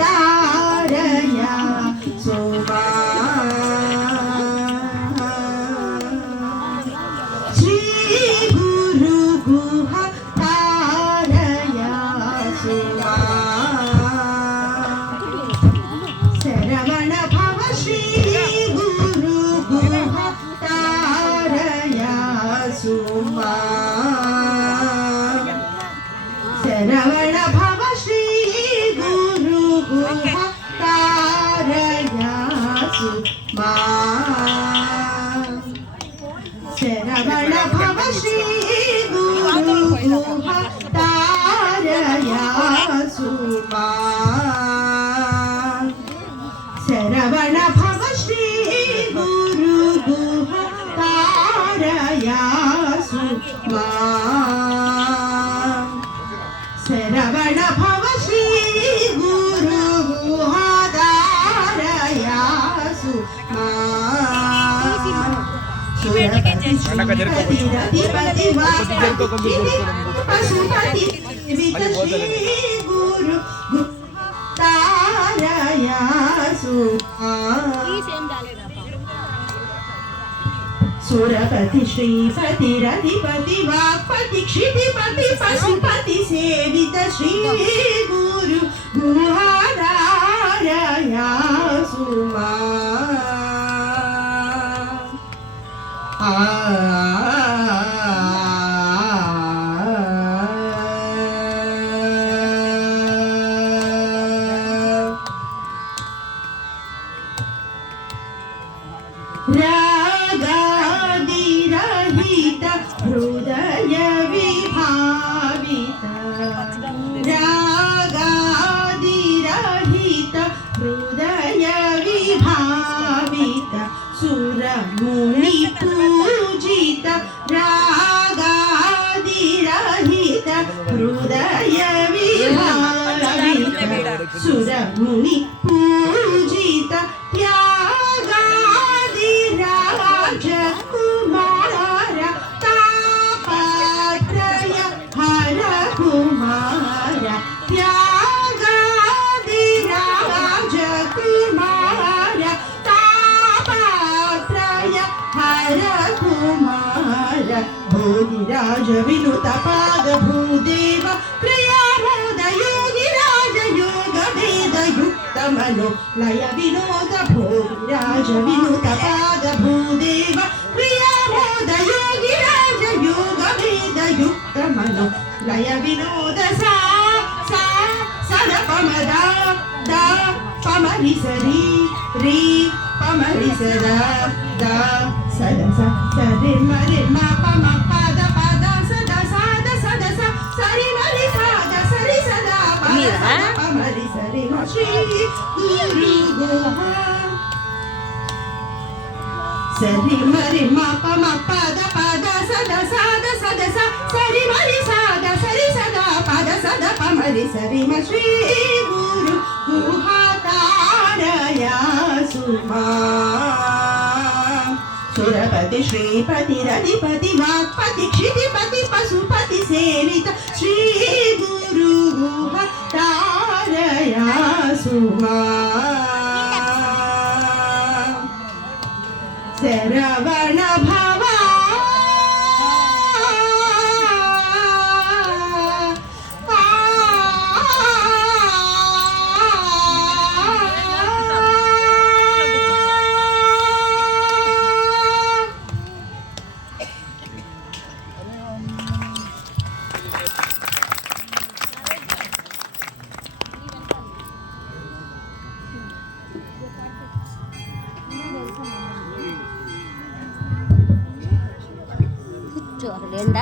तारया सोमा श्री गुरु गुहा तारया सोमा शरवण भव श्री गुरु गुहा तारया सोमा शरवण भव श्री गुरु गुहा तारया सुमा शरवण भव श्री गुरु गुहा तारया सुमा शरवण भव श्री गुरु गुहा तारया सुमा शरवण भव श्री गुरु गुहाधारया सुमा सुरपति पशुपति श्री गुरु गुहाधारया सुमा सुरपति श्रीपति रधिपति वाक्पति क्षितिपति पशुपति सेवित श्री गुरु गुहाधारया सुमा रागादिरहित हृदय विभावित रागादिरहित हृदय विभावित सुरमुनि पूजित रागादिरहित हृदय विभावित सुरमुनि पूजित राजकुमार तापत्रय हर कुमार त्यागादिराजकुमार तापत्रय हर कुमार भोगिराज विनुत पाद भूदेव प्रियामोद योगिराज योग वेद युक्त मनो लय विनोद भोगिराज विनुत पाद भूदेव प्रियामोद योगिराज योग वेद युक्त मनो लय विनोद सा सा सद पमद द पमरि सरि रि पमरि सद द सद स सरि मरि म पम पद पद सद साद सद स सरि मरि साद सरि सदा पद पमरि सरि म श्री गुरु गुहा सरि मरि म पम पद पद सद साद सद स सरि मरि साद सरि सदा पद सद पमरि सरि म श्री गुरु गुहा तारया सुमा सुरपति श्रीपति रधिपति वाक्पति क्षितिपति पशुपति सेवित श्री गुरु गुहा तारया सुमा शरवण भव Lenda